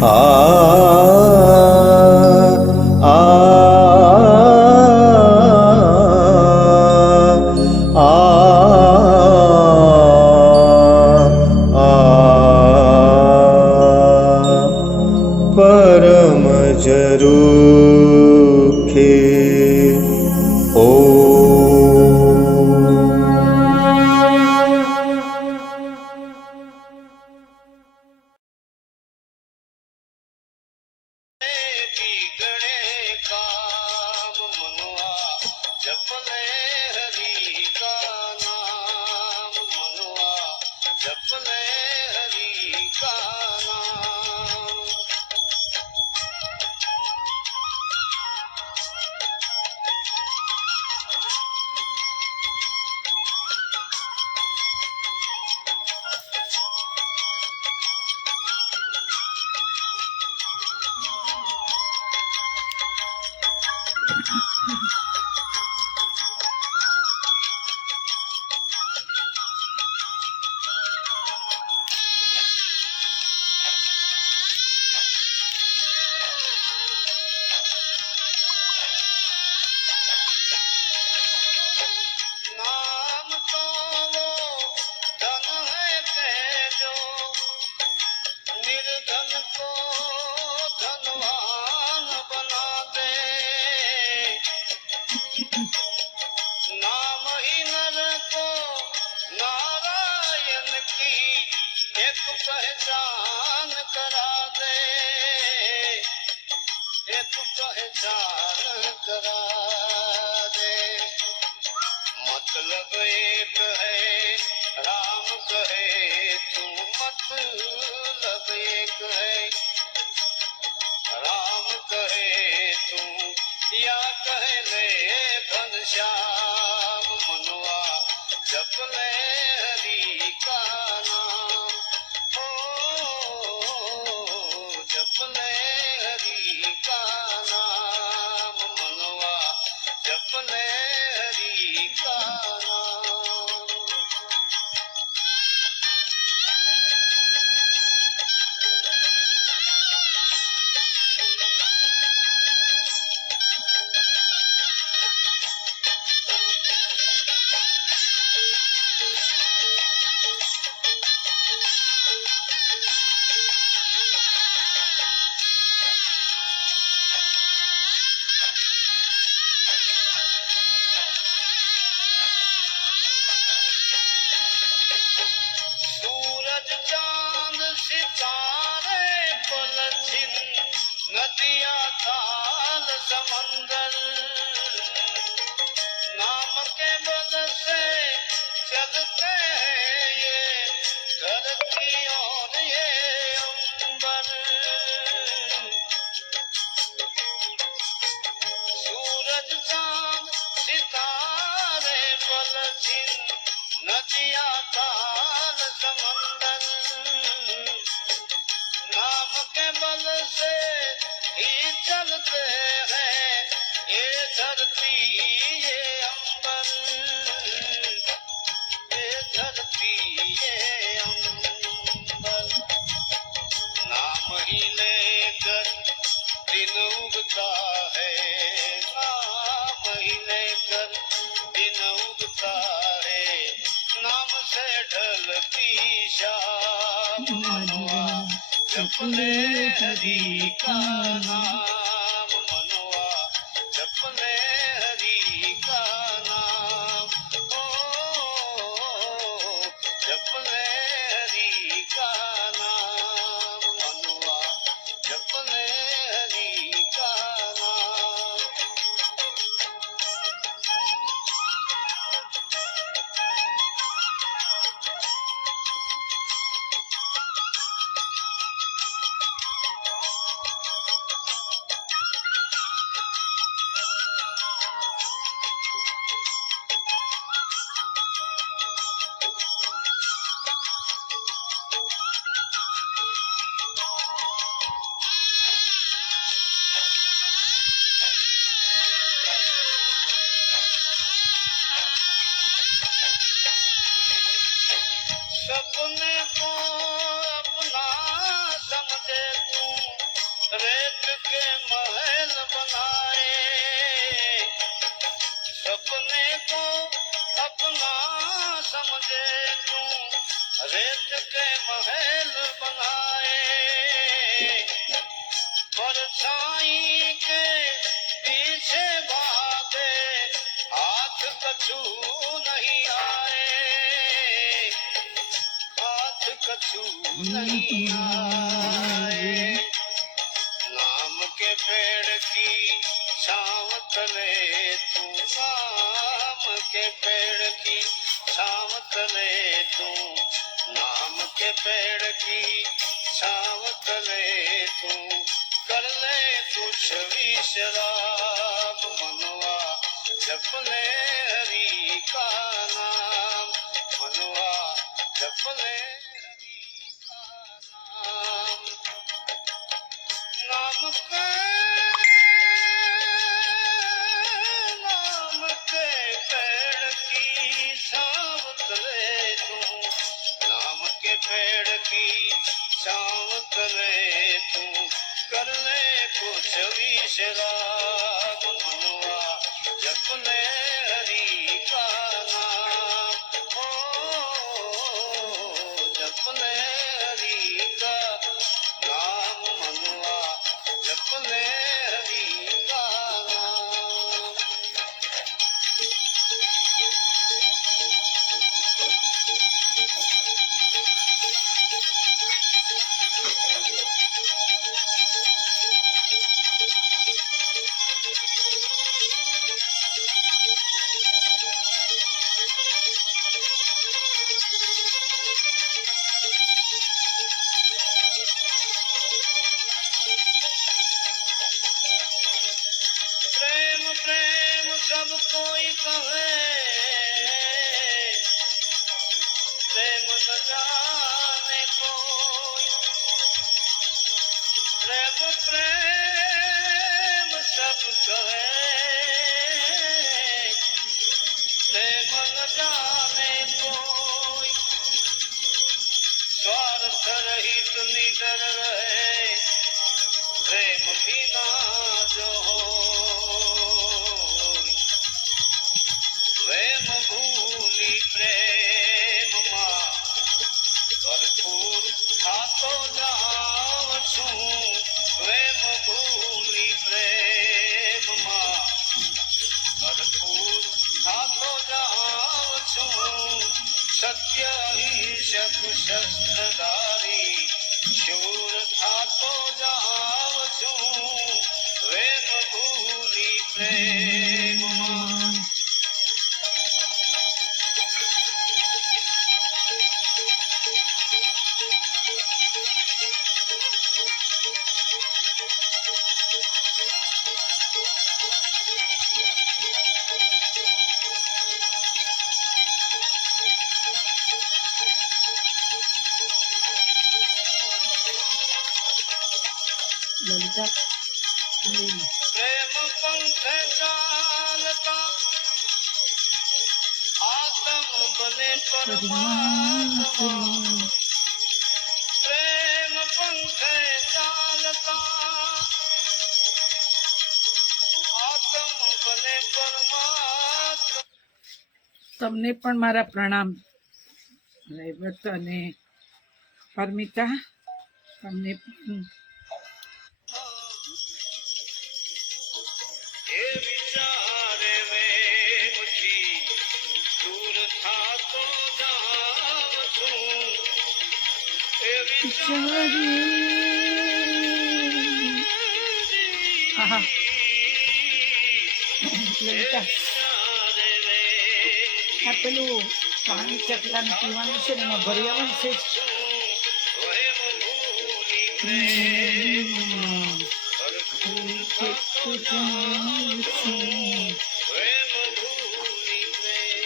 आ आ परम जरूखे ओ जपले हरि का नाम मनुआ, जपले हरि का नाम। नाम तो वो धन है तेजो, निर्धन को धनवान बना दे। नाम ही नर को नारायण की एक पहचान करा दे, एक पहचान करा दे। मतलब एक है राम कहे तू, मतलब एक है राम कहे तू, या कहे ले घनश्याम मनुआ, जप ले हरि का नाम। ओ जप ले हरि का नाम मनुआ, जप ले हरि का नाम। सूरज चांद सितारे पलछिन, नदिया ताल समंदर, नाम के बल से चलते हैं ये धरती और ये अंबर। सूरज चांद सितारे पलछिन, नदिया ताल समंदर, नाम के बल से ही चलते हैं ये धरती ये अंबर, ये धरती ये अंबर। नाम ही लेकर दिन उगता है, नाम ही लेकर दिन उगता है, नाम से ढलती शाम मनुआ, जप ले हरि का नाम मनुआ, जप ले हरि का नाम। ओ जप ले हरि का नाम मनुआ, जप ले हरि का नाम। सपने को अपना समझे तू, रेत के महल बनाए, परछाई के पीछे भागे, हाथ कछु नहीं आए, हाथ कछु नहीं आए। नाम के पेड़ की छाँव तले तू, नाम के पेड़ की छाँव तले तू, नाम के पेड़ की छाँव तले तू, कर ले कुछ विश्राम मनवा, जप ले हरि का नाम, मनवा जप ले हरि का नाम। नाम के पेड़ की छाँव तले तू, नाम के पेड़ की छाँव तले तू, कर ले कुछ विश्राम मनवा, जप ले हरि का नाम, ओ जप ले हरि का नाम, मनवा जप ले हरि का नाम। प्रेम प्रेम सब कोई कहे, प्रेम न जाने कोई, प्रेम प्रेम सब कहे, प्रेम न जाने कोई, स्वार्थ रहित निडर रहे, प्रेम बिना जो होय, प्रेम भूली प्रेम माँ, भरपूर खातो जाव छूं, प्रेम भूली प्रेम माँ, भरपूर खातो जाव छूं, सत्य ही शक शस्त्रधारी, शूर खातो जाव छूं, प्रेम भूली प्रेम माँ। ललिता प्रेम पंख चालता, आत्म बने परमात्मा, प्रेम पंख चालता, आत्म बने परमात्मा। તમને પણ મારા પ્રણામ રૈવત અને પરમિતા, તમને પણ ये विचारे वे मुझी, दूर था तो जाव छूं, ये विचारे હા લલિતા वे આ પેલું પાણી ચકલાને પીવાનું છે ને એમાં ભરી આવવાનું છે જ. प्रेम भूली प्रेम प्रेम भूली प्रेम।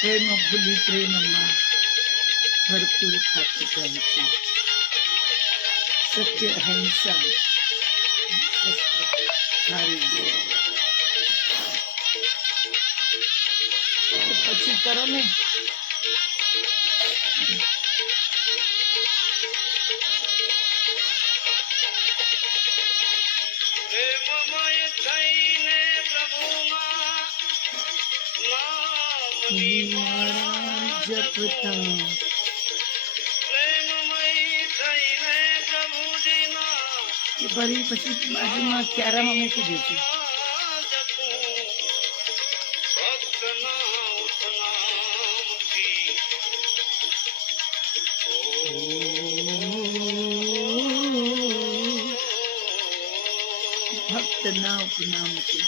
પ્રેમ ભૂલી પ્રેમમાં ભરપૂર થાકી જાય છે, સત્ય અહિંસા ધારી દે. તો પછી કરો ને. प्रेममय માળા જપતા પ્રેમમય થઈને પ્રભુજીના એ ભરી પછી બાજુમાં ક્યારામાં મૂકી દેજો. ભક્તના ઉપનામથી ભક્તના ઉપનામથી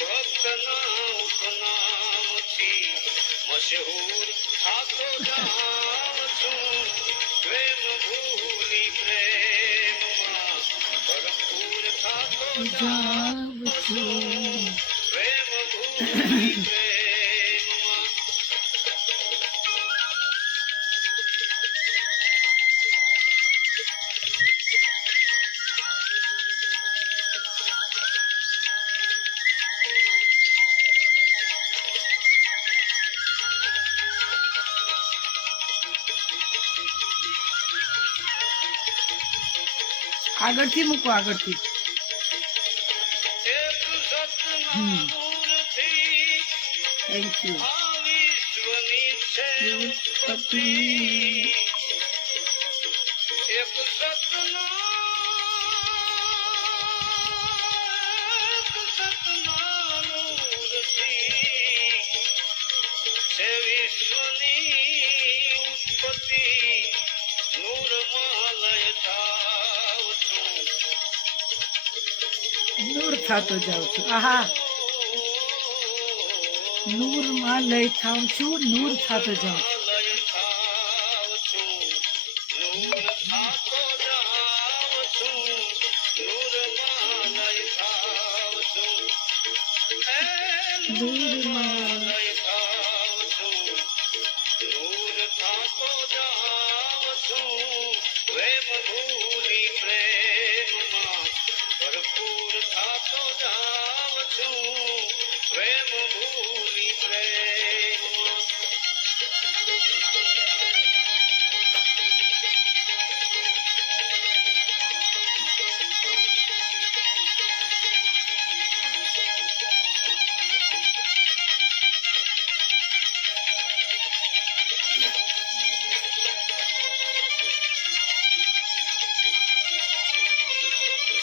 ભક્તના ઉપનામથી મશહૂર થાતો જાઉં છું. પ્રેમ ભૂલી પ્રેમમાં ભરપૂર થાતો જાઉં છું. પ્રેમ ભૂલી પ્રેમમાં આગળથી મૂકો, આગળથી. એક સતના નૂરથી થેન્ક યુ. આ વિશ્વની છે ઉત્પત્તિ. એક સતના નૂરથી છે વિશ્વની ઉત્પત્તિ. નૂરમાં લય થાવ છું. નૂર થતો જાઉં છું. આહા, નૂરમાં લઈ થાઉં છું, નૂર થતો જાઉં છું. લય થાવ છું. નૂર થાતો જાવ છું. નૂરમાં લય થાવ છું. નૂરમાં લય થાવ છું. નૂર થાતો જાવ છું. પ્રેમ ભૂલી પ્રેમમાં ભરપૂર થાતો જાવ છું. પ્રેમ ભૂલી પ્રેમમાં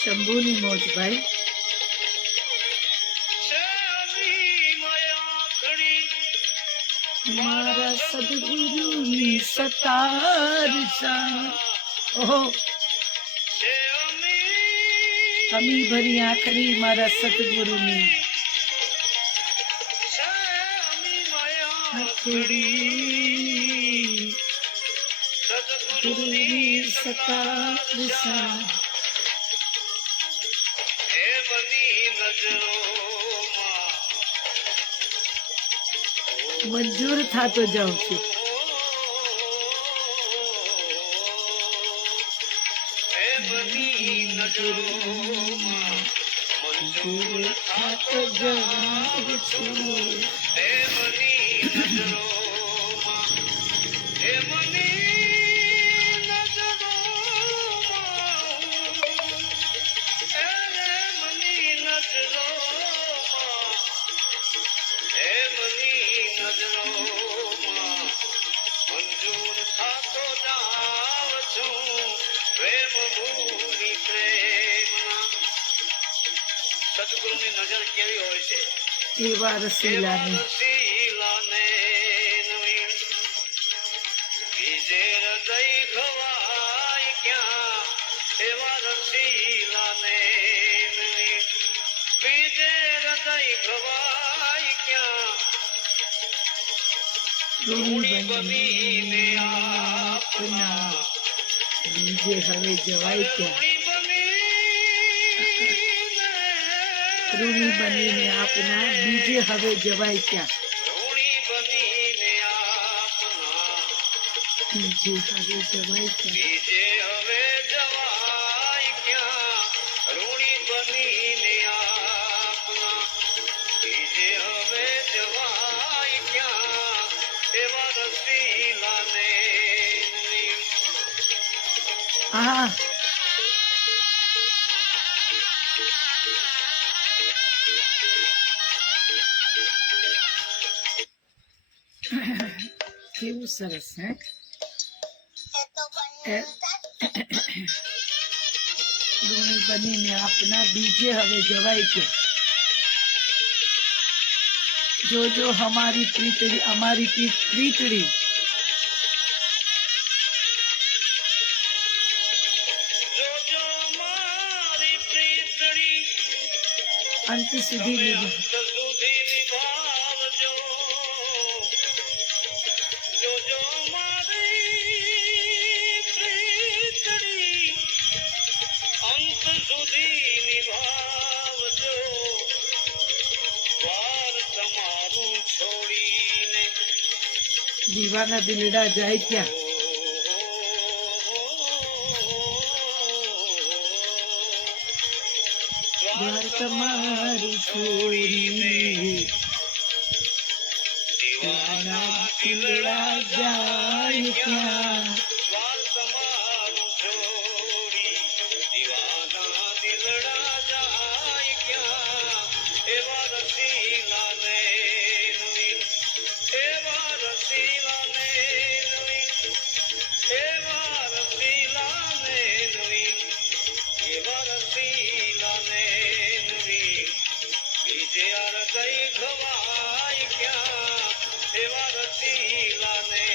શંભુની મોજ ભાઈ. શેરી માયા ખડી મારા સદગુરુની સતાર સા. ઓહો, છે અમી ભરી આખરી મારા સદગુરુની માયા આખરી ગુરુની સતાર સા. એમની નજરોમાં મંજૂર થતો જાઉં છું. એમની નજરોમાં મંજૂર થતો જાઉં છું. એમની નજરોમાં એમની નજરોમાં એમની નજરોમાં એમની નજરોમાં મંજૂર થાતો જાવ છું. પ્રેમ ભૂલી પ્રેમના સદગુરુની નજર કેવી હોય છે? એવા રસીલાની શીલાને નવીન બીજે હૃદય ઘવાય ક્યાં? એવા રસીલાને નવીન બીજે હૃદય ઘવાય ક્યાં? ઋણી બનીને આપના બીજે હવે જવાય ક્યાં? ઋણી બનીને આપના બીજે હવે જવાય ક્યાં? ઋણી બનીને આપના બીજે હવે જવાય ક્યાં? બીજે હવે જવાય ક્યાં? ઋણી બનીને આપના બીજે હવે જવાય ક્યાં? એવા રસીલાને હા, કેવું સરસ હે ઋણી બનીને આપના બીજે હવે જવાય કે જો જો હમારી પ્રીતડી અમારી પ્રીતડી જોજો મારી પ્રીતડી અંત સુધી તમે નિભા અંત સુધી નિભાવજો જોજો મારી પ્રીતડી અંત સુધી નિભાવજો વાર તમારું છોડીને દીવાના દિલડા જાય ત્યાં દ્વાર તમારી છોડીને દીવાના દિલડા જાય ત્યાં દ્વાર તમારું છોડી દીવાના દિલડા જાય ક્યાં એવા રસીલાને નવીન એવા રસીલાને નવીન એવા રસીલાને નવીન એવા રસીલાને નવીન બીજે અર ગઈ ખવાય ક્યાં એવા રસીલાને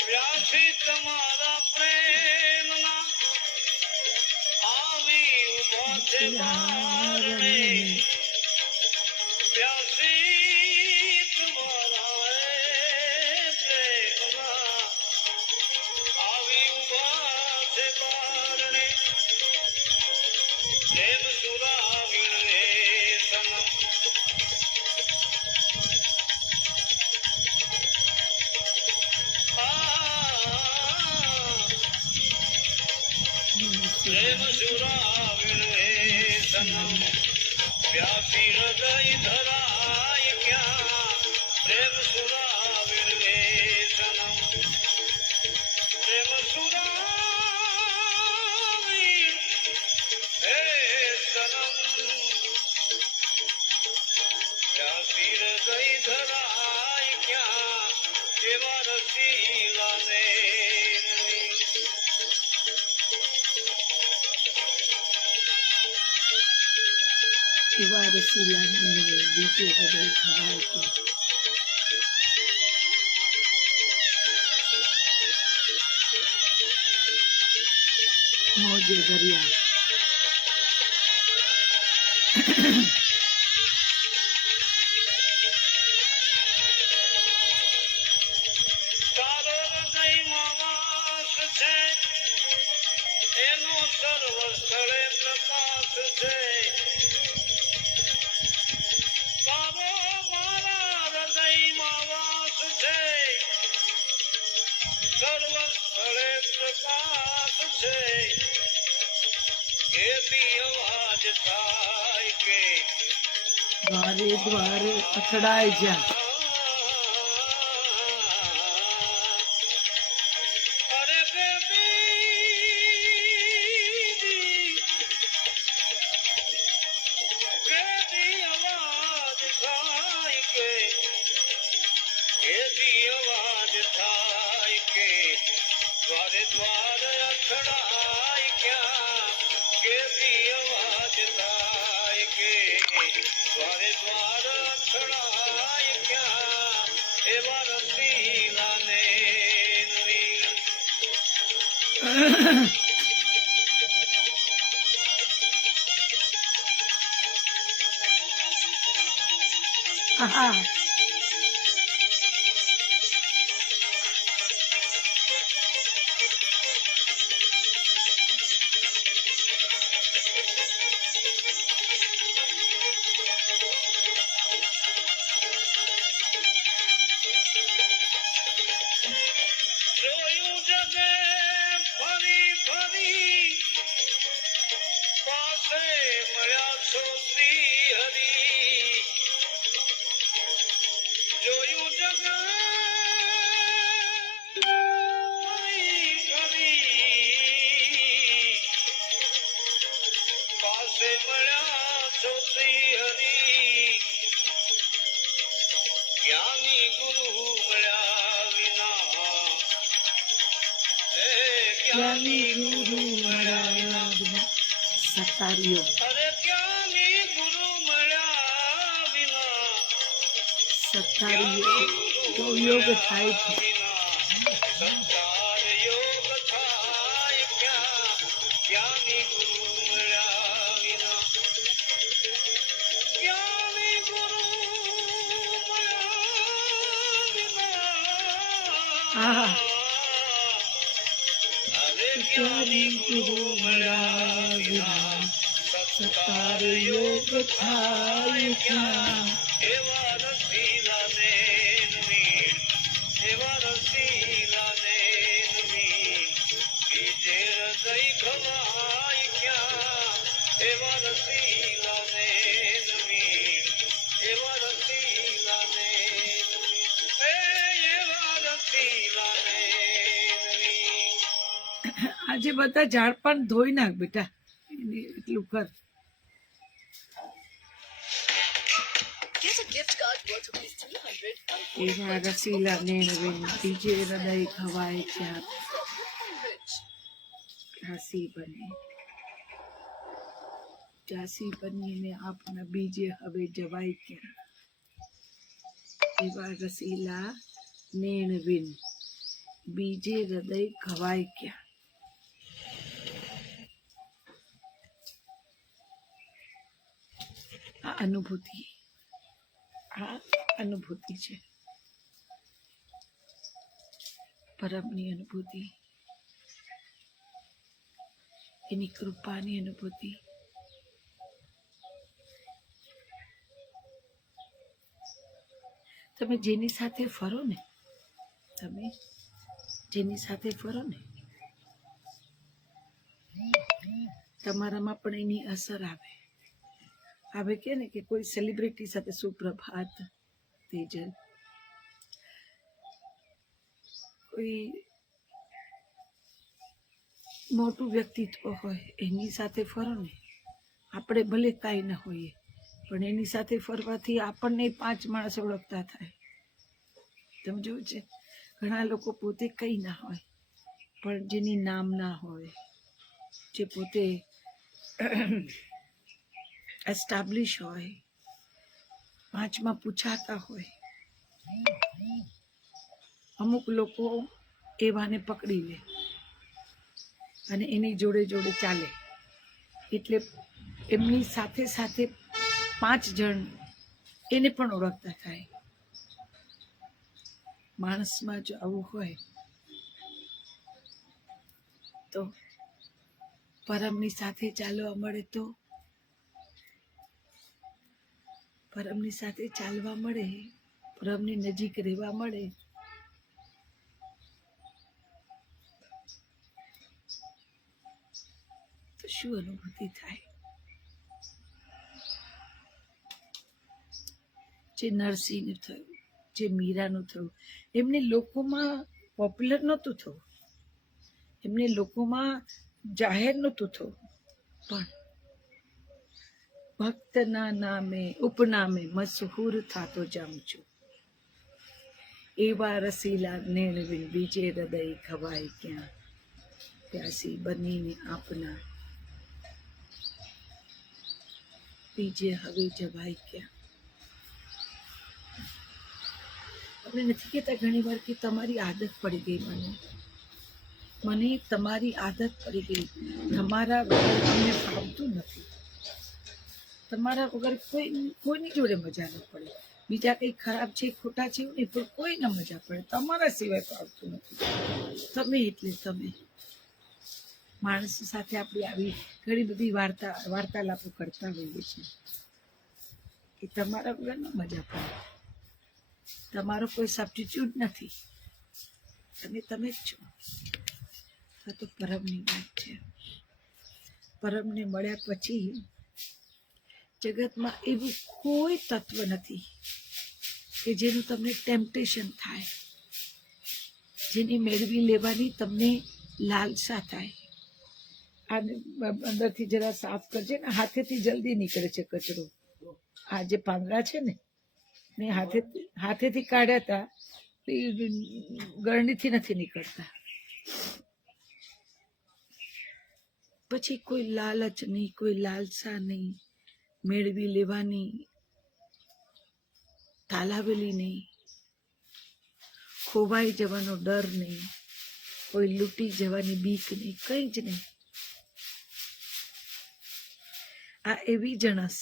પ્યાસી તમારા પ્રેમના આવી ઉભા છે બારણે પ્યાસી તમારા પ્રેમના આવી ઉભા છે બારણે પ્રેમ સુરાવીને સનમ પ્રેમ સુરાવીને સનમ પ્યાસી હૃદય ધરાય ક્યાં પ્રેમ સુરાવીને સનમ પ્રેમ સુરાવી હે સનમ પ્યાસી હૃદય ધરાય ક્યાં એવા રસીલાને એવા રસીલાને બીજે હૃદય ખાય કે મોજે દરિયા તારો હૃદયમાં વાસ છે એનો સર્વ સ્થળે પ્રકાશ છે તારો મારા હૃદયમાં વાસ છે સર્વ સ્થળે પ્રકાશ છે એવી અવાજ થાય કે દ્વારે દ્વારે અથડાય જ્યાં અરે કેવી અવાજ થાય કે કેવી અવાજ થાય કે દ્વારે દ્વાર અથડાય ક્યાં કેવી અવાજ થાય કે દ્વારે દ્વાર અથડાય ક્યાં એવા રસીલાને નવીન આહા પાસે મળ્યા છો શ્રી હરિ જોયું જગ પાસે મળ્યા છો શ્રી હરિ જ્ઞાની ગુરુ મળ્યા વિના જ્ઞાની ગુરુ મળ્યા વિના સતાર્યો અરે જ્ઞાની ગુરુ મળ્યા વિના સતાર્યો તો યોગ થાય છે. સંસાર યોગ થાય ક્યાં જ્ઞાની ગુરુ મળ્યા વિના જ્ઞાની ગુરુ મળ્યા વિના આહા અરે જ્ઞાની ગુરુ મળ્યા વિના સતાર યોગ થાય ક્યાં એવા રસીલાને નવીન એવા રસીલાને નવીન બીજે હૃદય ખવાય ક્યાં એવા રસીલાને નવીન એવા રસીલાને નવીન એવા રસીલાને નવીન આજે બધા ઝાડ પણ ધોઈ નાખ બેટા, એને એટલું કર. એવા રસીલા નેણવેન બીજે હૃદય ખવાય ક્યાં જાસી બને જાસી બનીને આપના બીજે હવે જવાય ક્યાં એવા રસીલા નેણવેન બીજે હૃદય ખવાય ક્યાં. આ અનુભૂતિ છે, પરમની અનુભૂતિ, એની કૃપાની અનુભૂતિ. તમે જેની સાથે ફરો ને તમારામાં પણ એની અસર આવે કે ને કે કોઈ સેલિબ્રિટી સાથે સુપ્રભાત તેજલ, કોઈ મોટું વ્યક્તિત્વ હોય એની સાથે ફરો ને, આપણે ભલે કાંઈ ન હોઈએ પણ એની સાથે ફરવાથી આપણને 5 માણસ ઓળખતા થાય. તમે જોયું છે ઘણા લોકો પોતે કંઈ ના હોય પણ જેની નામ ના હોય, જે પોતે એસ્ટાબ્લિશ હોય, 5માં પૂછાતા હોય, અમુક લોકો એવાને પકડી લે અને એની જોડે જોડે ચાલે, એટલે એમની સાથે સાથે 5 જણ એને પણ ઓળખતા થાય. માણસમાં જો આવું હોય તો પરમની સાથે ચાલવા મળે, તો પરમની સાથે ચાલવા મળે, પરમની નજીક રહેવા મળે, તો શું અનુભૂતિ થાય. જે નરસિંહનું થયું, જે મીરાનું થયું, એમને લોકોમાં પોપ્યુલર નહોતું થયું, એમને લોકોમાં જાહેર નહોતું થયું, પણ ભક્તના નામે ઉપનામે મશહૂર થાતો જાઉં છું. એવા રસીલા નેણવીન બીજે હૃદય ખવાય ક્યાં, પ્યાસી બનીને આપના બીજે હવે જવાય ક્યાં. આપણે નથી કહેતા ઘણી વાર કે તમારી આદત પડી ગઈ, મને તમારી આદત પડી ગઈ, તમારા વગર અમને ફાવતું નથી, તમારા વગર કોઈની જોડે મજા ન પડે, બીજા કંઈ ખરાબ છે ખોટા છે એવું નહીં, પણ કોઈને મજા પડે, તમારા સિવાય ફાવતું નથી. તમે એટલે તમે. માણસ સાથે આપણે આવી ઘણી બધી વાર્તાલાપો કરતા હોઈએ છીએ કે તમારા વગર ન મજા પડે, તમારો કોઈ સબસ્ટિટ્યૂટ નથી, તમે જ છો. આ તો પરમની વાત છે. પરમને મળ્યા પછી જગતમાં એવું કોઈ તત્વ નથી કે જેનું તમને ટેમ્પટેશન થાય, જેને મેળવી લેવાની તમને લાલસા થાય. આને અંદરથી જરા સાફ કરજે ને, હાથેથી જલ્દી નીકળે છે કચરો. આ જે પાંદડા છે ને હાથેથી કાઢ્યા હતા, ગરણીથી નથી નીકળતા. પછી કોઈ લાલચ નહીં, કોઈ લાલસા નહીં, મેળવી લેવાની તાલાવેલી નહીં, ખોવાઈ જવાનો ડર નહીં, કોઈ લૂંટી જવાની બીક નહીં, કંઈ જ નહીં. આ એવી જણસ.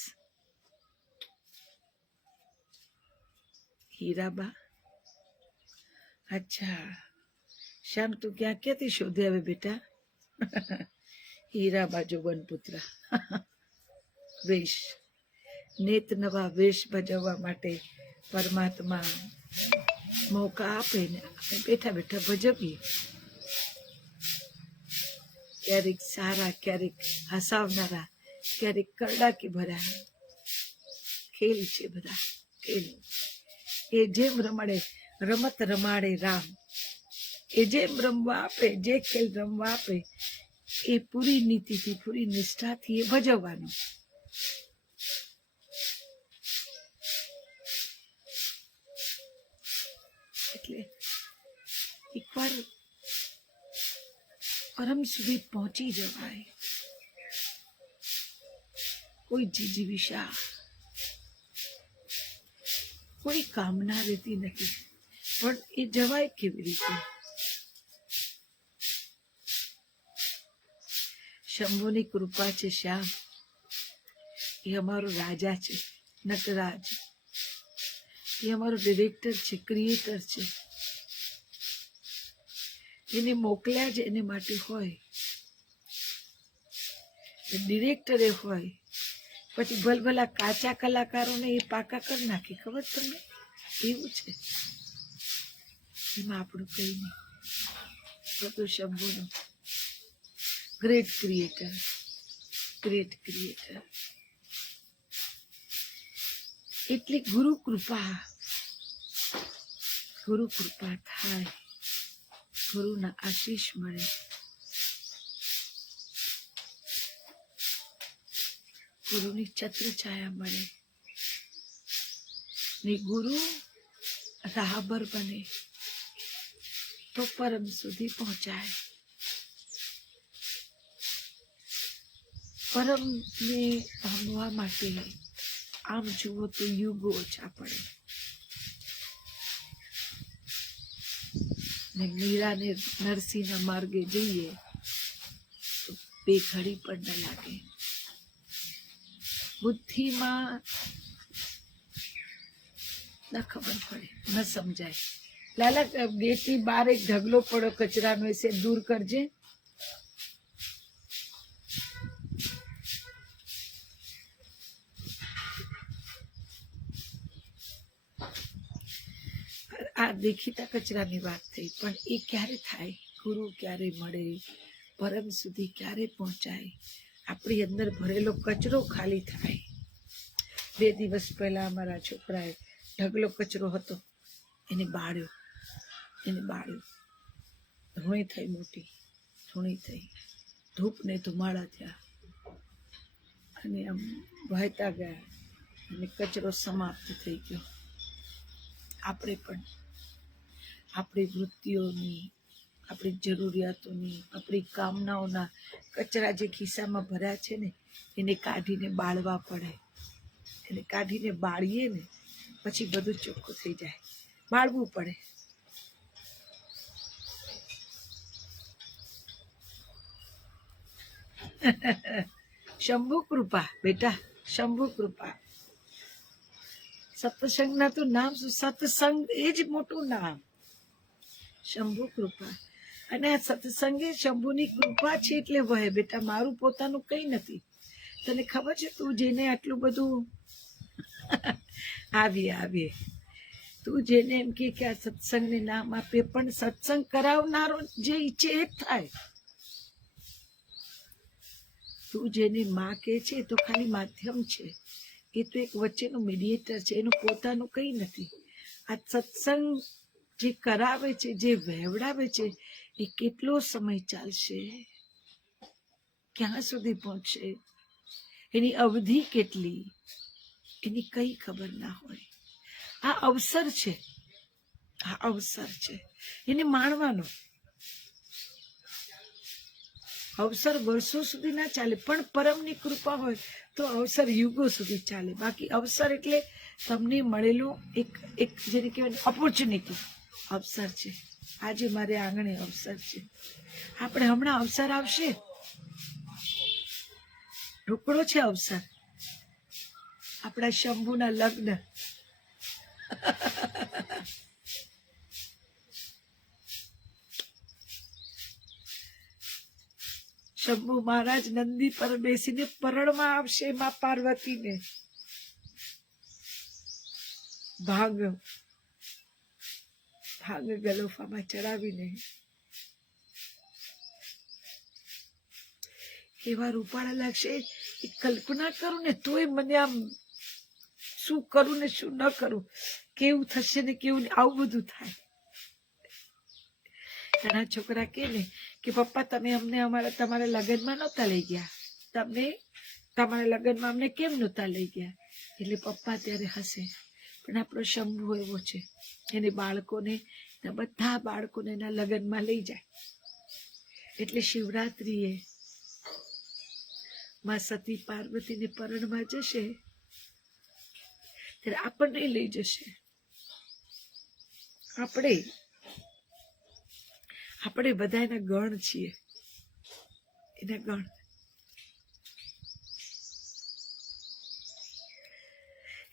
હીરાબા, અચ્છા શ્યામ, તું ક્યાં ક્યાંથી શોધે આવે બેટા? હીરાબા જોગનપુત્ર. વેશ, નેત નવા વેશ ભજવવા માટે પરમાત્મા મોકા આપે ને આપણે બેઠા બેઠા ભજવીએ. ક્યારેક સારા, ક્યારેક હસાવનારા, ક્યારેક કરડાકી ભર્યા ખેલ છે બધા. ખેલ એ જેમ રમત રમાડે રામ, એ જેમ રમવા આપે, જે ખેલ રમવા આપે એ પૂરી નીતિથી, પૂરી નિષ્ઠાથી એ ભજવવાનું. એટલે એકવાર પરમ સુધી પહોંચી જવાય. કોઈ જીજીવિષા, કોઈ કામના રહેતી નથી, પણ એ જવાય કેવી રીતે? શંભુની કૃપા છે શ્યામ. એ અમારો રાજા છે, નટરાજ. એ અમારો ડિરેક્ટર છે, ક્રિએટર છે. એને મોકલ્યા જ એને માટે હોય. ડિરેક્ટરે હોય, પછી ભલભલા કાચા કલાકારોને એ પાકા કરી નાખે. ખબર તમને? એવું છે. એમાં આપણું કઈ નહીં. બધું શંભુનું ગ્રેટ ક્રિએટર, ગ્રેટ ક્રિએટર. એટલી ગુરુ કૃપા થાય, ગુરુના આશીષ મળે. ગુરુની છત્ર છાયા મળે ને ગુરુ રાહબર બને તો પરમ સુધી પહોંચાય. પરમને પામવા માટે આમ જુઓ તો યુગો ઓછા પડે. ને મીરાને નરસિંહના માર્ગે જઈએ તો બે ઘડી પણ ન લાગે. બુદ્ધિમાં ન ખબર પડે, ન સમજાય. લાલા, ગેટની બહાર એક ઢગલો પડ્યો કચરાનો, એસે દૂર કરજે. આ દેખીતા કચરાની વાત થઈ, પણ એ ક્યારે થાય? ગુરુ ક્યારે મળે, પરમ સુધી ક્યારે પહોંચાય, આપણી અંદર ભરેલો કચરો ખાલી થાય. 2 દિવસ પહેલા અમારા છોકરાએ ઢગલો કચરો હતો, એને બાળ્યો. ધૂણી થઈ, મોટી ધૂણી થઈ, ધૂપ ને ધુમાડા થયા અને આમ વહેતા ગયા અને કચરો સમાપ્ત થઈ ગયો. આપણે પણ આપણી વૃત્તિઓની, આપણી જરૂરિયાતોની, આપણી કામનાઓના કચરા જે ખિસ્સામાં ભર્યા છે ને, એને કાઢીને બાળવા પડે. એને કાઢીને બાળીએ ને પછી બધું ચોખ્ખું થઈ જાય. બાળવું પડે. શંભુ કૃપા બેટા, શંભુ કૃપા. સત્સંગના તો નામ શું? સત્સંગ એ જ મોટું નામ, શંભુ કૃપા. અને આ સત્સંગે શંભુની કૃપા છે એટલે વહે બેટા. મારું પોતાનું કઈ નથી. તને ખબર છે? તું જેને આટલું બધું આવીએ તું જેને એમ કે આ સત્સંગને નામ આપે, પણ સત્સંગ કરાવનારો જે ઈચ્છે એ જ થાય. તું જેને માં કહે છે એ તો ખાલી માધ્યમ છે, એ તો એક વચ્ચેનું મીડિયેટર છે, એનું પોતાનું કંઈ નથી. આ સત્સંગ જે કરાવે છે, જે વહેવડાવે છે, એ કેટલો સમય ચાલશે, ક્યાં સુધી પહોંચશે, એની અવધિ કેટલી, એની કઈ ખબર ના હોય. આ અવસર છે, આ અવસર છે, એને માણવાનો. અવસર વર્ષો સુધી ના ચાલે, પણ પરમની કૃપા હોય તો અવસર યુગો સુધી ચાલે. બાકી અવસર એટલે તમને મળેલું એક જેને કહેવાય ઓપોર્ચ્યુનિટી, અવસર છે. આજે મારે આંગણે અવસર છે, આપણે હમણાં અવસર આવશે, રોકડો છે અવસર. આપણા શંભુના લગ્ન, શંભુ મહારાજ નંદી પર બેસીને પરણમાં આવશે માં પાર્વતીને. ભાગ ગલોફામાં ચડાવીને એવા રૂપાળા લાગશે, એ કલ્પના કરું ને તોય મને આમ શું કરું ને શું ન કરું, કેવું થશે ને કેવું નહીં, આવું બધું થાય. ઘણા છોકરા કે ને કે પપ્પા તમે અમને તમારા લગ્નમાં નહોતા લઈ ગયા, તમે તમારા લગ્નમાં અમને કેમ નહોતા લઈ ગયા? એટલે પપ્પા ત્યારે હશે. પણ આપણો શંભુ એવો છે, એને બાળકોને, બધા બાળકોને એના લગ્નમાં લઈ જાય. એટલે શિવરાત્રીએ માં સતી પાર્વતીને પરણમાં જશે ત્યારે આપણને લઈ જશે. આપણે બધા એના ગણ છીએ, એના ગણ.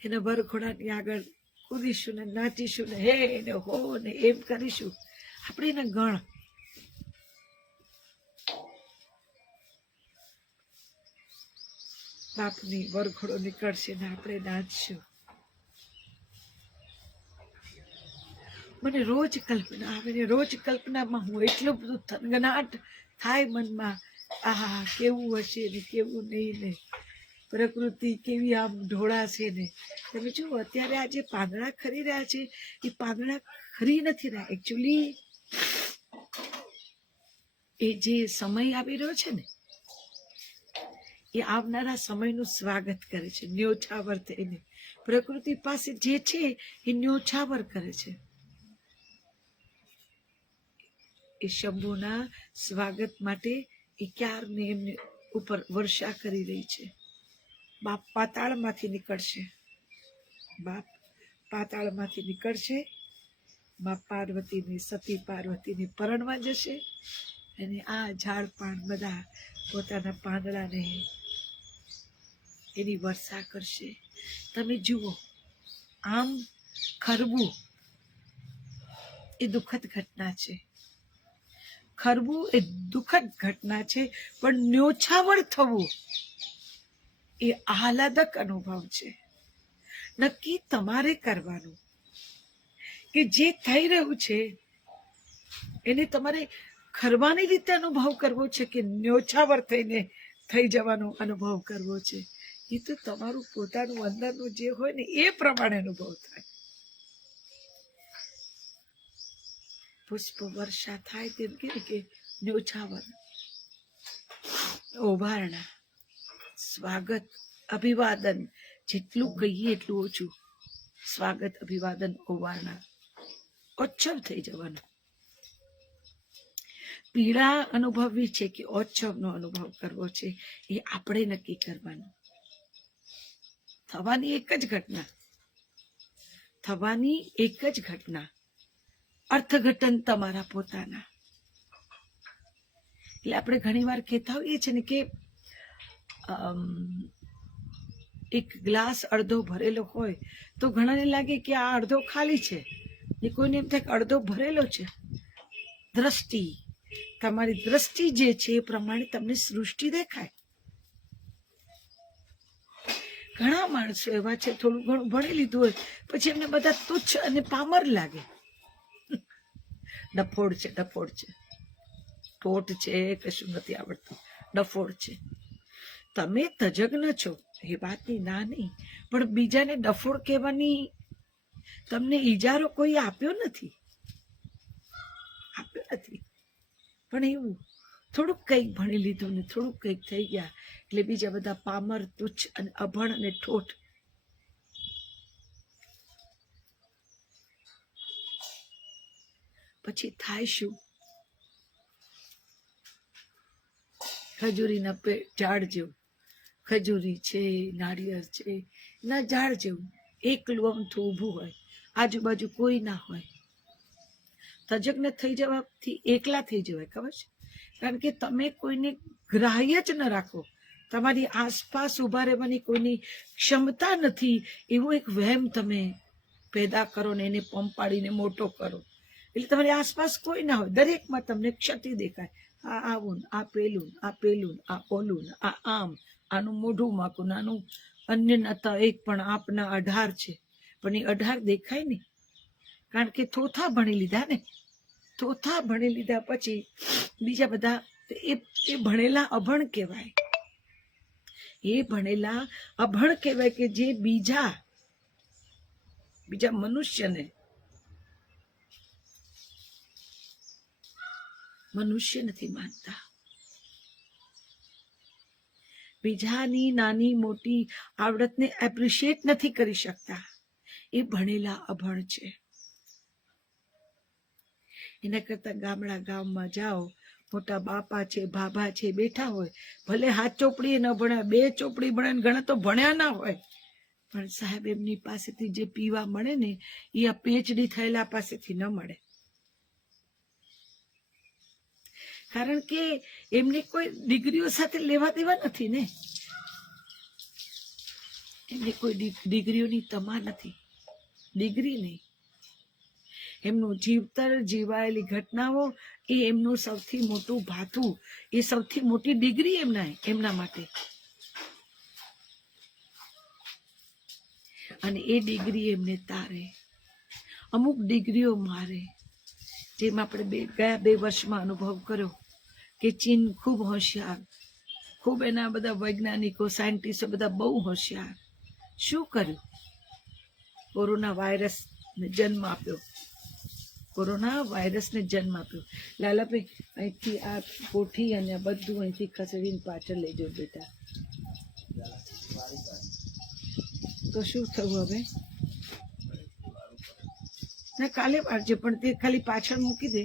એના વરઘોડાની આગળ કૂદીશું ને નાચીશું ને હે ને હો ને એમ કરીશું, આપણે એના ગણ. બાપની વરઘોડો નીકળશે ને આપણે નાચશું. મને રોજ કલ્પના આવે ને રોજ કલ્પનામાં હું એટલું બધું થનગનાટ થાય મનમાં, આહા કેવું હશે ને કેવું નહીં ને, પ્રકૃતિ કેવી આમ ઢોળાશે ને. તમે જુઓ અત્યારે આ જે પાંદડા ખરી રહ્યા છે એ પાંદડા ખરી નથી રહ્યા, એકચ્યુઅલી એ જે સમય આવી રહ્યો છે ને એ આવનારા સમયનું સ્વાગત કરે છે, ન્યોછાવર થઈને. પ્રકૃતિ પાસે જે છે એ ન્યોછાવર કરે છે. એ શંભુના સ્વાગત માટે એ ક્યારને એમને ઉપર વર્ષા કરી રહી છે. બાપ પાતાળમાંથી નીકળશે, બાપ પાતાળમાંથી નીકળશે, માં પાર્વતીની સતી પાર્વતીની પરણવા જશે અને આ ઝાડ પાન બધા પોતાના પાંદડાને એની વર્ષા કરશે. તમે જુઓ, આમ ખરવું એ દુઃખદ ઘટના છે, ખરવું એ દુઃખદ ઘટના છે, પણ ન્યોછાવર થવું એ આહલાદક અનુભવ છે. નક્કી તમારે કરવાનું કે જે થઈ રહ્યું છે એને તમારે ખરવાની રીતે અનુભવ કરવો છે કે ન્યોછાવર થઈને થઈ જવાનો અનુભવ કરવો છે. એ તો તમારું પોતાનું અંદરનું જે હોય ને એ પ્રમાણે અનુભવ થાય. પુષ્પ વર્ષા થાય તેમ કે ન્યોછાવર, ઓભારણા, સ્વાગત, અભિવાદન, જેટલું કહીએ એટલું ઓછું. સ્વાગત, અભિવાદન, ઓવારણા, ઓછવ થઈ જવાનું. પીડા અનુભવવી છે કે ઓછવનો અનુભવ કરવો છે એ આપણે નક્કી કરવાનું. થવાની એક જ ઘટના, થવાની એક જ ઘટના, અર્થઘટન તમારા પોતાના. એટલે આપણે ઘણી વાર કહેતા હોઈએ છીએ ને કે એક ગ્લાસ અડધો ભરેલો હોય તો ઘણાને લાગે કે આ અડધો ખાલી છે, ને કોઈને એમ થાય કે અડધો ભરેલો છે. દ્રષ્ટિ, તમારી દ્રષ્ટિ જે છે એ પ્રમાણે તમને સૃષ્ટિ દેખાય. ઘણા માણસો એવા છે થોડું ઘણું ભણી લીધું હોય પછી એમને બધા તુચ્છ અને પામર લાગે. ડફોડ છે, ડફોડ છે, ઠોઠ છે, કશું નથી આવડતું, ડફોડ છે. તમે તજજ્ઞ છો એ વાતની ના નહીં, પણ બીજાને ડફોડ કહેવાની તમને ઈજારો કોઈ આપ્યો નથી, પણ એવું થોડુંક કંઈક ભણી લીધું ને થોડુંક કંઈક થઈ ગયા એટલે બીજા બધા પામર, તુચ્છ અને અભણ અને ઠોઠ. પછી થાય શું? ખજૂરીના ઝાડ જેવું, ખજૂરી છે, નાળિયેર છે, ના ઝાડ જેવું એકલું અમથું ઊભું હોય, આજુબાજુ કોઈ ના હોય. તજજ્ઞ થઈ જવાથી એકલા થઈ જવાય, ખબર છે? કારણ કે તમે કોઈને ગ્રાહ્ય જ ન રાખો, તમારી આસપાસ ઉભા રહેવાની કોઈની ક્ષમતા નથી એવો એક વહેમ તમે પેદા કરો ને એને પંપાડીને મોટો કરો. એટલે તમારી આસપાસ કોઈ ના હોય, દરેકમાં તમને ક્ષતિ દેખાય. આ આવું, આ પેલું, આ પેલું, આ ઓલું, આ આમ, આનું મોઢું માકું, આનું અન્ય નતા એક પણ આપના 18 છે, પણ એ 18 દેખાય નહીં, કારણ કે થોથા ભણી લીધા ને. થોથા ભણી લીધા પછી બીજા બધા એ ભણેલા અભણ કહેવાય. એ ભણેલા અભણ કહેવાય કે જે બીજા મનુષ્ય નથી માનતા, બીજાની નાની મોટી આવડતને એપ્રિશિએટ નથી કરી શકતા. એ ભણેલા અભણ છે. એના કરતા ગામમાં જાઓ, મોટા બાપા છે, ભાભા છે, બેઠા હોય, ભલે હાથ ચોપડી ન ભણ્યા, 2 ચોપડી ભણ્યા, ઘણા તો ભણ્યા ના હોય, પણ સાહેબ એમની પાસેથી જે પીવા મળે ને એ આ પીએચડી થયેલા પાસેથી ન મળે. કારણ કે એમને કોઈ ડિગ્રીઓ સાથે લેવા દેવા નથી ને, એમને કોઈ ડિગ્રીઓની તમા નથી, ડિગ્રી નહીં. એમનું જીવતર, જીવાયેલી ઘટનાઓ એ એમનું સૌથી મોટું ભાથું, એ સૌથી મોટી ડિગ્રી એમના માટે. અને એ ડિગ્રી એમને તારે, અમુક ડિગ્રીઓ મારે. જેમ આપણે ગયા 2 વર્ષમાં અનુભવ કર્યો કે ચીન ખૂબ હોશિયાર, ખૂબ એના બધા વૈજ્ઞાનિકો, સાયન્ટિસ્ટો બધા બહુ હોશિયાર. શું કર્યું? કોરોના વાયરસને જન્મ આપ્યો. લાલાભાઈ અહીંથી આ કોઠી અને બધું અહીંથી ખસેડીને પાછળ લઈ જાઓ બેટા. તો શું થયું હવે? ના કાલે પાડજો, પણ તે ખાલી પાછળ મૂકી દે.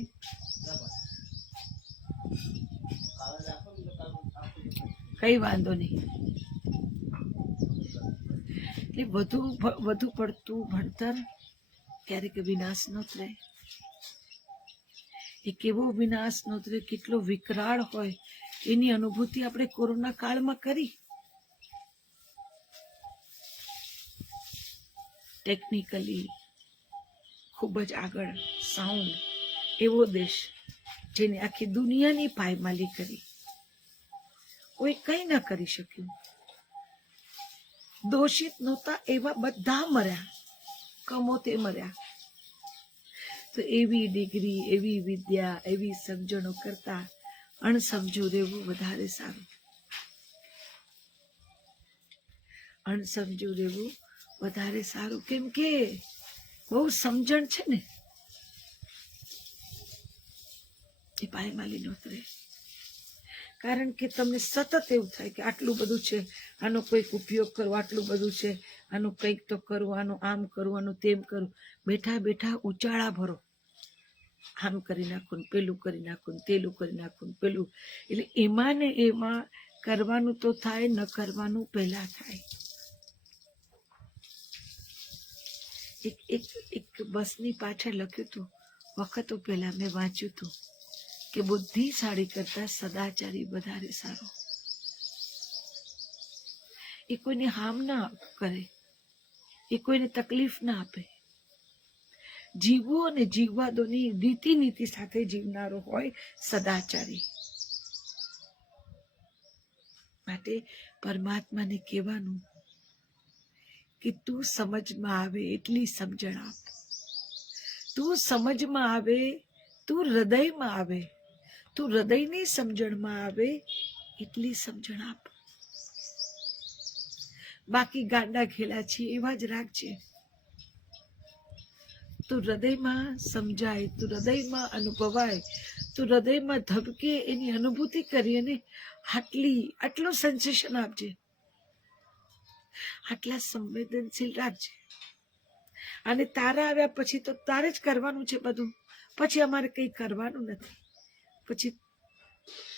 કઈ વાંધો નહીં. એટલે વધુ પડતું ભણતર ક્યારેક વિનાશ નો રહે. એ કેવો વિનાશ નો રહે, કેટલો વિકરાળ હોય એની અનુભૂતિ આપણે કોરોના કાળમાં કરી. ટેકનિકલી ખૂબ જ આગળ, સાઉન્ડ એવો દેશ જેને આખી દુનિયાની પાયમાલી કરી, કોઈ કઈ ના કરી શક્યું. દોષિત નહોતા એવા બધા મર્યા, કમોતે મર્યા. તો એવી ડિગ્રી, એવી વિદ્યા, એવી સમજણો કરતા અણસમજુ રહેવું વધારે સારું. અણસમજુ રહેવું વધારે સારું. કેમ કે બહુ સમજણ છે ને એ પાયમાલી નોતરે. કારણ કે તમને સતત એવું થાય કે આટલું બધું છે, આનો કોઈક ઉપયોગ કરો, આટલું બધું છે, આનું કંઈક તો કરવું, આનું આમ કરવું, આનું તેમ કરવું. બેઠા બેઠા ઉચાળા ભરો, આમ કરી નાખું, પેલું કરી નાખું, તેલું કરી નાખું, પેલું. એટલે એમાં ને એમાં કરવાનું તો થાય, ન કરવાનું પહેલા થાય. એક બસની પાછળ લખ્યું હતું, વખતો પહેલા મેં વાંચ્યું હતું કે બુદ્ધિશાળી કરતા સદાચારી વધારે સારો. એ કોઈને હાર્મ ના કરે, એ કોઈને તકલીફ ના આપે. જીવવું અને જીવવા દોની રીતિ નીતિ સાથે જીવનારો હોય સદાચારી. માટે પરમાત્માને કહેવાનું કે તું સમજમાં આવે એટલી સમજણ આપ, તું સમજમાં આવે, તું હૃદયમાં આવે, તું હૃદયની સમજણમાં આવે એટલી સમજણ આપ. બાકી ગાંડા ઘેલા છીએ એવા જ રાખજે. તું હૃદયમાં સમજાય, તું હૃદયમાં અનુભવાય, તું હૃદયમાં ધબકે એની અનુભૂતિ કરી અને આટલું સેન્સેશન આપજે, આટલા સંવેદનશીલ રાખજે. અને તારા આવ્યા પછી તો તારે જ કરવાનું છે બધું, પછી અમારે કઈ કરવાનું નથી. પછી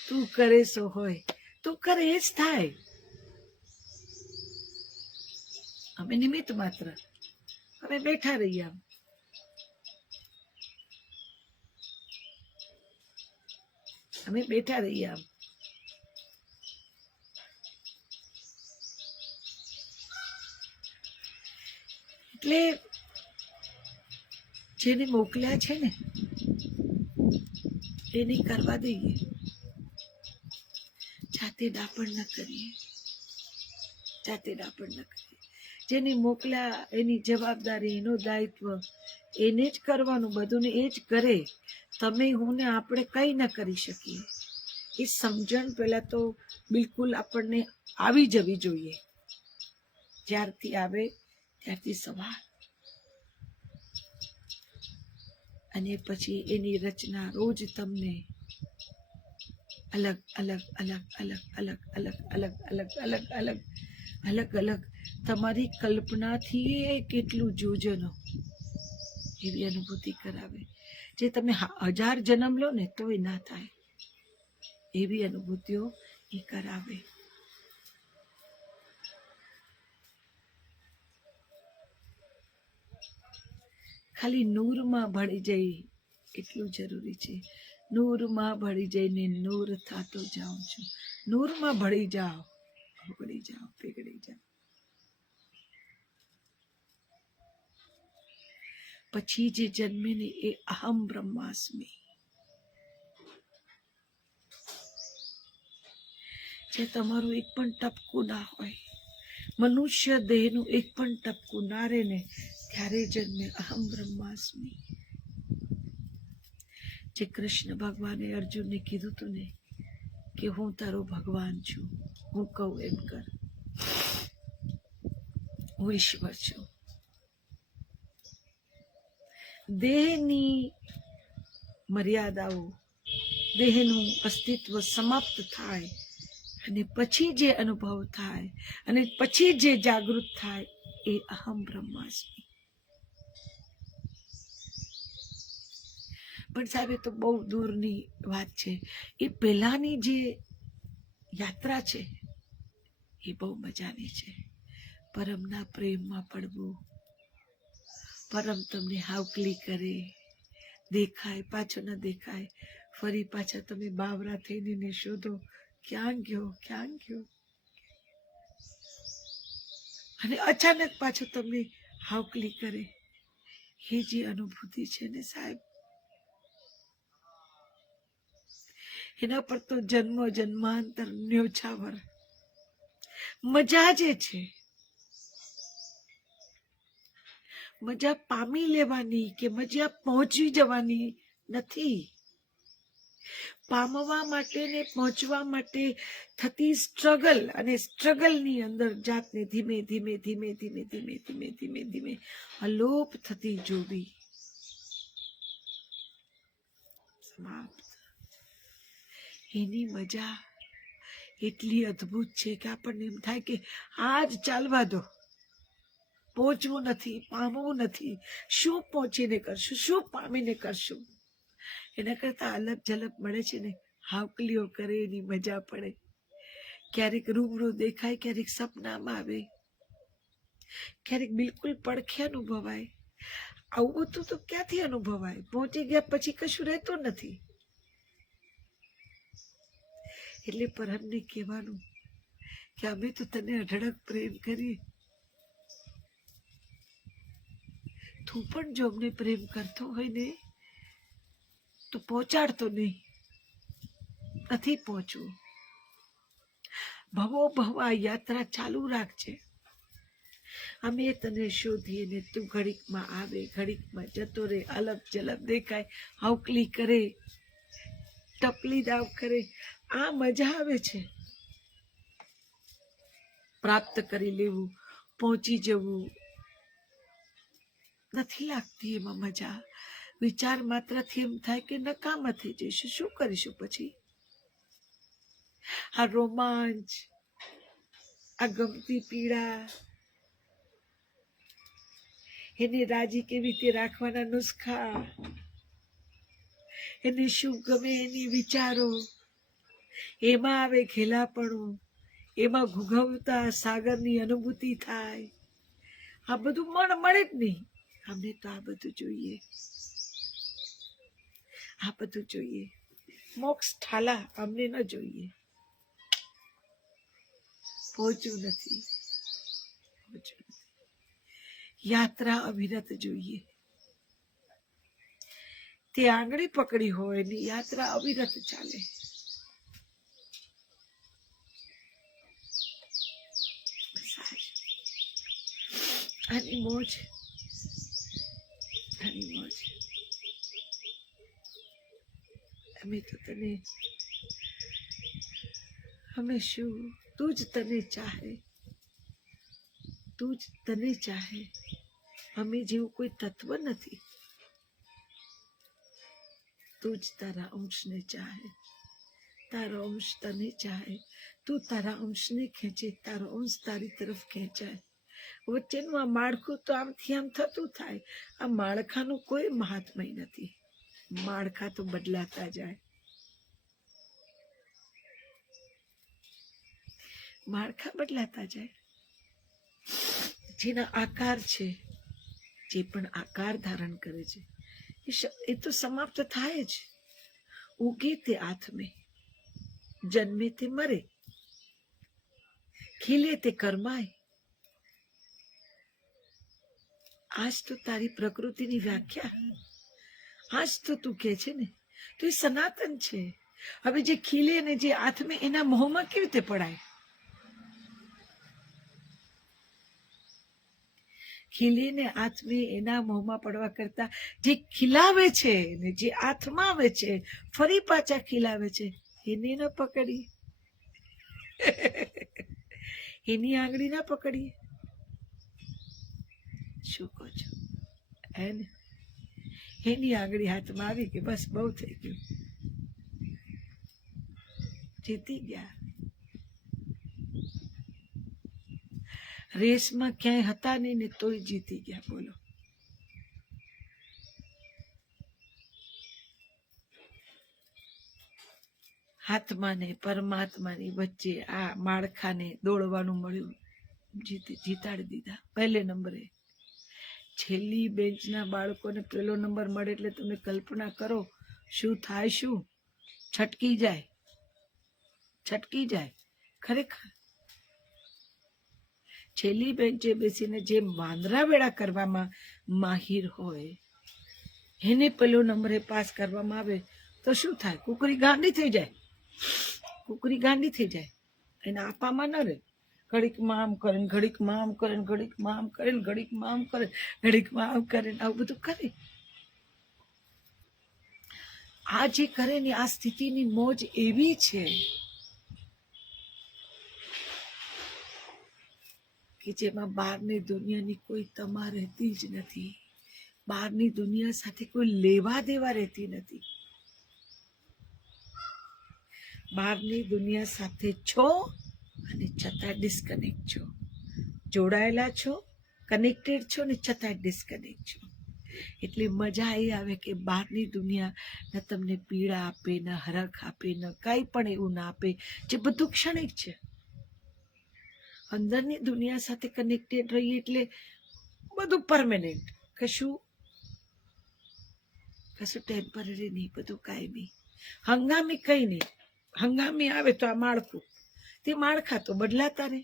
તું કરે સો હોય, તું કરે એ જ થાય. અમે નિમિત્ત માત્ર, અમે બેઠા રહીએ. અમે બેઠા રહીએ. એટલે જેને મોકલ્યા છે ને એને કરવા દઈએ, જાતે ડાપણ ન કરીએ, જાતે ડાપણ ન કરીએ. જેને મોકલ્યા એની જવાબદારી, એનું દાયિત્વ એને જ કરવાનું, બધું ને એ જ કરે. તમે હું ને આપણે કઈ ન કરી શકીએ. એ સમજણ પહેલા તો બિલકુલ આપણને આવી જવી જોઈએ. જ્યારથી આવે ત્યારથી સવાર, અને પછી એની રચના રોજ તમને અલગ અલગ અલગ અલગ અલગ અલગ અલગ અલગ અલગ અલગ અલગ અલગ તમારી કલ્પનાથી કેટલું જોજનો એવી અનુભૂતિ કરાવે, જે તમે 1000 જન્મ લો ને તોય ના થાય એવી અનુભૂતિઓ એ કરાવે. ખાલી નૂરમાં ભળી જાય એટલું જરૂરી છે. નૂરમાં ભળી જઈને નૂર થાતો જાઉં છું. નૂરમાં ભળી જાઓ, ભળી જાઓ, પીગળી જાઓ. પછી જે જન્મે ને એ અહમ બ્રહ્માસ્મિ, જે તમારું એક પણ ટપકું ના હોય, મનુષ્ય દેહનું એક પણ ટપકું ના રહે ને ત્યારે જન્મે અહમ બ્રહ્માસ્મિ. જે કૃષ્ણ ભગવાને અર્જુનને કીધું તું ને કે હું તારો ભગવાન છું, હું કહું એમ કર, હું ઈશ્વર છું. દેહની મર્યાદાઓ, દેહનું અસ્તિત્વ સમાપ્ત થાય અને પછી જે અનુભવ થાય અને પછી જે જાગૃત થાય એ અહમ બ્રહ્માસ્મિ. પણ સાહેબ એ તો બહુ દૂરની વાત છે. એ પહેલાની જે યાત્રા છે એ બહુ મજાની છે. પરમના પ્રેમમાં પડવું, પરમ તમને હાવકલી કરે, દેખાય પાછો ન દેખાય, ફરી પાછા તમે બાવરા થઈને ને શોધો ક્યાં ગયો, ક્યાં ગયો, અને અચાનક પાછો તમને હાવકલી કરે. એ જે અનુભૂતિ છે ને સાહેબ, એના પર તો જન્મ જન્માંતર ન્યોછાવર. મજા જે છે મજા પામી લેવાની કે મજા પહોંચી જવાની નથી. પામવા માટે ને પહોંચવા માટે થતી સ્ટ્રગલ, અને સ્ટ્રગલ ની અંદર જાતને ધીમે ધીમે ધીમે ધીમે ધીમે ધીમે ધીમે ધીમે અલોપ થતી જોવી. સમાપ્ત. એની મજા એટલી અદ્ભુત છે કે આપણને એમ થાય કે આજ ચાલવા દો, પહોંચવું નથી, પામવું નથી. શું પહોંચીને કરશું, શું પામીને કરશું? એના કરતા અલગ ઝલક મળે છે ને, હાવકલીઓ કરે એની મજા પડે. ક્યારેક રૂબરૂ દેખાય, ક્યારેક સપનામાં આવે, ક્યારેક બિલકુલ પડખે અનુભવાય. આવું બધું તો ક્યાંથી અનુભવાય? પહોંચી ગયા પછી કશું રહેતું નથી. એટલે પરમને કહેવાનું કે અમે તો તને અઢળક પ્રેમ કરીએ, તું પણ જો અમને પ્રેમ કરતો હોય ને તો પહોંચાડતો નહીં, નથી પહોંચવું. ભવો ભવ આ યાત્રા ચાલુ રાખજે. અમે તને શોધીએ ને તું ઘડીકમાં આવે, ઘડીકમાં જતો રે, અલગ જલક દેખાય, હાવકલી કરે, ટપલી દાવ કરે. આ મજા આવે છે. પ્રાપ્ત કરી લેવું, પહોંચી જવું, નથી લાગતી એમાં મજા. વિચાર માત્રથી એમ થાય કે નકામા થઈ જઈશું, શું કરીશું પછી? આ રોમાંચ, આ ગમતી પીડા, એને રાજી કેવી રીતે રાખવાના નુસ્ખા, એને શું ગમે એની વિચારો, એમાં આવે ઘેલાપણું, એમાં ઘૂઘવતા સાગરની અનુભૂતિ થાય. આ બધું મન મળે જ નહીં. અમને તો આ બધું જોઈએ, આ બધું જોઈએ. મોક્ષ ઠાલા અમને ન જોઈએ. પહોંચવું નથી. યાત્રા અવિરત જોઈએ. તે આંગળી પકડી હોય ની યાત્રા અવિરત ચાલે. આની મોજ, આની મોજ. અમે તો તને, અમે શું, તું જ તને ચાહે, તું જ તને ચાહે. અમે જેવું કોઈ તત્વ નથી. તું જ તારા અંશને ચાહે, તારો અંશ તને ચાહે. તું તારા અંશને ખેંચે, તારો અંશ તારી તરફ ખેંચાય. વચ્ચેનું આ માળખું તો આમથી આમ થતું થાય. આ માળખાનું કોઈ મહાત્મય નથી. માળખા તો બદલાતા જાય. માળખા બદલાતા જાય. જેના આકાર છે, જે પણ આકાર ધારણ કરે છે, એ તો સમાપ્ત થાય જ. ઉગે તે આત્મે, જન્મે તે મરે, ખીલે તે કર્માય. આજ તો તારી પ્રકૃતિની વ્યાખ્યા, આજ તો તું કે છે ને, તો એ સનાતન છે. હવે જે ખીલે ને જે આત્મે, એના મોહમાં કેવી રીતે પડાય? ખીલે ને આત્મે એના મોહમાં પડવા કરતા જે ખીલાવે છે ને જે આત્માવે છે, ફરી પાછા ખીલાવે છે, એને ન પકડી, એની આંગળી ના પકડીએ. શું કહો છો? એની આંગળી હાથમાં આવી કે બસ બહુ થઈ ગયું, જીતી ગયા. રેસમાં ક્યાંય હતા નહીં ને તોય જીતી ગયા. બોલો, આત્માને પરમાત્માની વચ્ચે આ માળખાને દોડવાનું મળ્યું, જીતાડી દીધા પહેલે નંબરે. છેલ્લી બેન્ચના બાળકોને પહેલો નંબર મળે એટલે તમે કલ્પના કરો શું થાય. શું છટકી જાય, છટકી જાય. ખરેખર છેલ્લી બેન્ચે બેસીને જે વાંદરા વેળા કરવામાં માહિર હોય, એને પેલો નંબરે પાસ કરવામાં આવે તો શું થાય? કુકરી ગાંડી થઈ જાય, કુકરી ગાંડી થઈ જાય. એને આપામાં ન રહે. ઘડીકમાં આમ કરે, ઘડીકમાં આમ કરે, ઘડીકમાં આમ કરે, ઘડીકમાં આમ કરે, ઘડીકમાં આમ કરે, આવું બધું કરે. આ જે કરે ને આ સ્થિતિની મોજ એવી છે કે જેમાં બહારની દુનિયાની કોઈ તમા રહેતી જ નથી. બહારની દુનિયા સાથે કોઈ લેવા દેવા રહેતી નથી. બહારની દુનિયા સાથે છો અને છતાં ડિસ્કનેક્ટ છો. જોડાયેલા છો, કનેક્ટેડ છો ને છતાં ડિસ્કનેક્ટ છો. એટલે મજા એ આવે કે બહારની દુનિયા ન તમને પીડા આપે, ન હરખ આપે, ન કાંઈ પણ એવું ના આપે, જે બધું ક્ષણિક છે. અંદરની દુનિયા સાથે કનેક્ટેડ રહીએ એટલે બધું પરમેનન્ટ. કશું ટેમ્પરરી નહીં, બધું કાયમી. હંગામી કઈ નહીં. હંગામી આવે તો આ માળખું, તે માળખા તો બદલાતા રહે,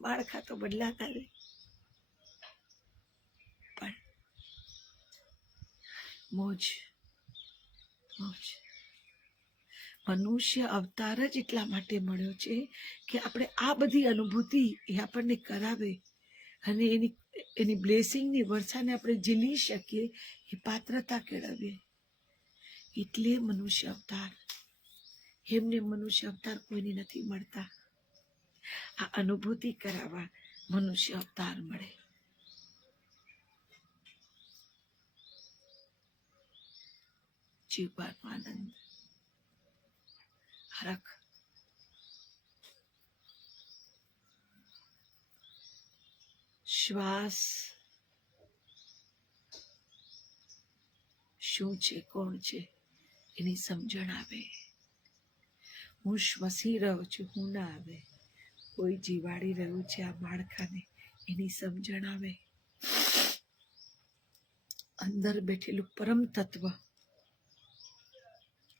માળખા તો બદલાતા રહે. પણ મોજ, મોજ. મનુષ્ય અવતાર જ એટલા માટે મળ્યો છે કે આપણે આ બધી અનુભૂતિ એ આપણને કરાવે અને એની બ્લેસિંગની વર્ષાને આપણે ઝીલી શકીએ, એ પાત્રતા કેળવીએ. એટલે મનુષ્ય અવતાર. એમને મનુષ્ય અવતાર કોઈને નથી મળતા. આ અનુભૂતિ કરાવવા મનુષ્ય અવતાર મળે. જીવવાનો આનંદ, હરખ, શ્વાસ શું છે, કોણ છે એની સમજણ આવે. હું શ્વસી રહ્યો છું, હું ના આવે. કોઈ જીવાડી રહ્યું છે આ માળખાને, એની સમજણ આવે. અંદર બેઠેલું પરમ તત્વ,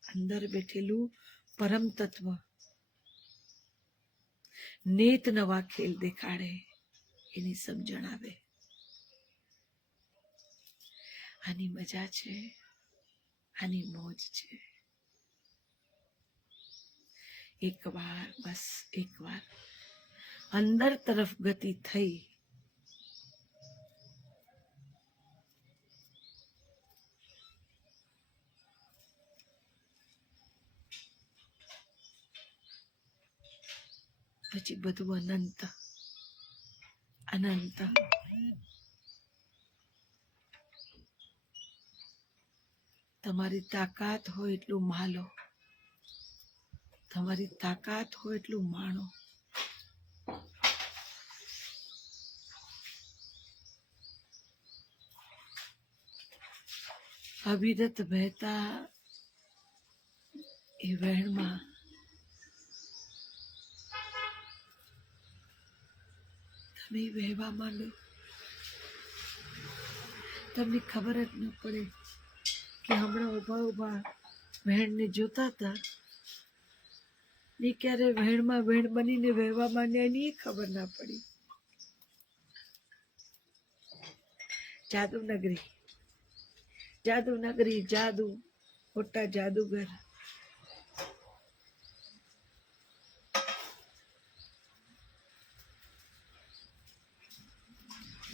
અંદર બેઠેલું પરમ તત્વ નેત નવા ખેલ દેખાડે, એની સમજણ આવે. આની મજા છે, આની મોજ છે. એકવાર, બસ એકવાર અંદર તરફ ગતિ થઈ, પછી બધું અનંત અનંત. તમારી તાકાત હોય એટલું માલો, તમારી તાકાત હોય એટલું માણો. અવિરત વહેતા એ વહેણમાં તમે વહેવા માંડો, તમને ખબર જ ન પડે કે હમણાં ઉભા ઉભા વહેણને જોતા હતા ને ક્યારે વહેણમાં વહેણ બનીને વહેવા માંડ્યા એની ખબર ના પડી. જાદુનગરી, જાદુનગરી, જાદુ, મોટા જાદુગર.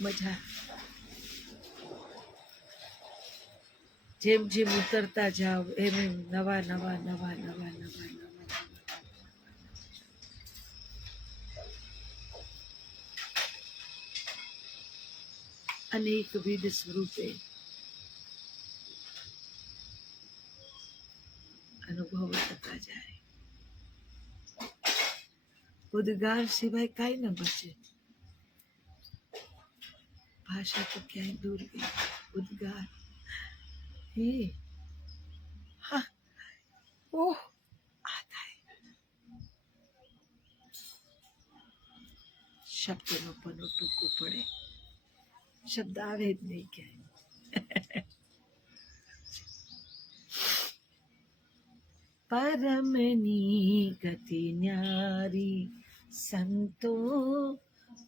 મજા. જેમ જેમ ઉતરતા જાઓ એમ એમ નવા નવા નવા નવા નવા નવા અનેકવિધ સ્વરૂપે અનુભવ થતા જાય. ઉદ્ગાર સિવાય કાંઈ ન બચે. ભાષા તો ક્યાંય દૂર ગઈ. ઉદ્ગાર, હે હા, ઓહ, આ થાય. શબ્દનો પનો ટૂંકો પડે, શબ્દ આવે જ નહીં ક્યાંય. પરમની ગતિ ન્યારી સંતો,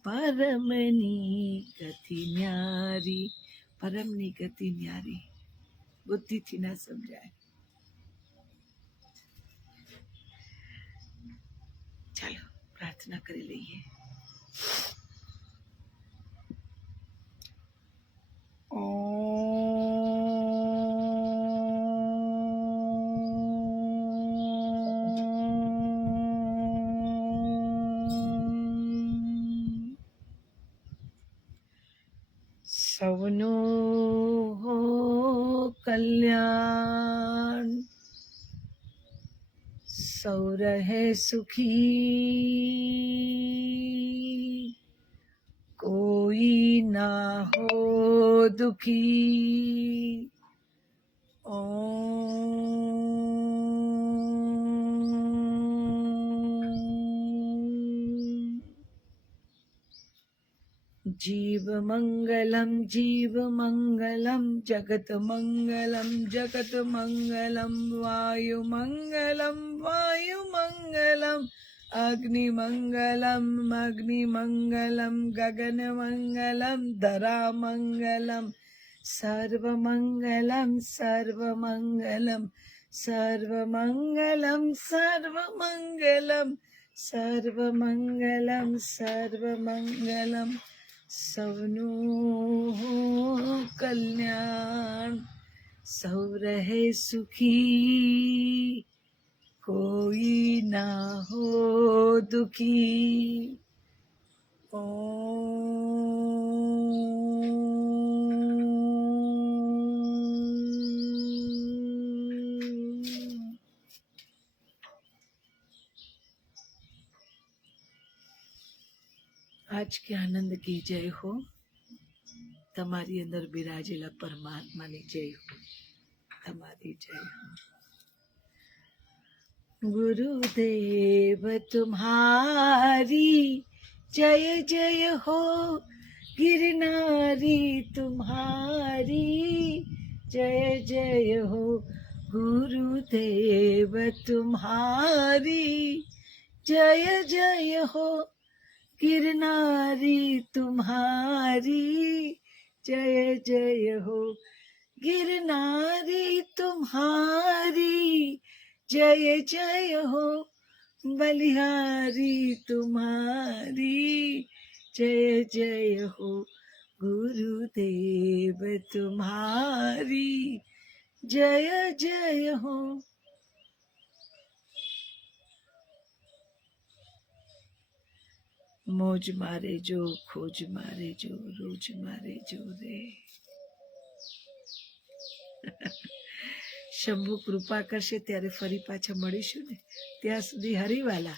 પરમની ગતિ ન્યારી. પરમની ગતિ ન્યારી બુદ્ધિથી ના સમજાય. ચાલો પ્રાર્થના કરી લઈએ. સૌનું કલ્યાણ, સૌ રહે સુખી, કોઈ ના હો દુખી. જીવ મંગલમ, જીવ મંગલમ, જગત મંગલમ, જગત મંગલમ, વાયુ મંગલમ, વાયુ મંગલમ, અગ્નિ મંગલમ, અગ્નિ મંગલમ, ગગન મંગલમ, ધરા મંગલમ, સર્વ મંગલમ, સર્વ મંગલમ, સર્વ મંગલમ, સર્વ મંગલમ, સર્વ મંગલમ, સર્વ મંગલમ. સૌનું કલ્યાણ, સૌ રહે સુખી, કોઈ ના હો दुखी। ओम। आज के आनंद की जय हो। તમારી અંદર બિરાજેલા પરમાત્માની જય હો, તમારી જય હો। गुरुदेव तुम्हारी जय जय हो, गिरनारी तुम्हारी जय जय हो। गुरुदेव तुम्हारी जय जय हो, गिरनारी तुम्हारी जय जय हो। गिरनारी तुम्हारी जय जय हो, बलिहारी तुम्हारी जय जय हो। गुरुदेव तुम्हारी जय जय हो। મોજ મારે જો, ખોજ મારે જો, રોજ મારે જો રે। શંભુ કૃપા કરશે ત્યારે ફરી પાછા મળીશું ને, ત્યાં સુધી હરિવાલા।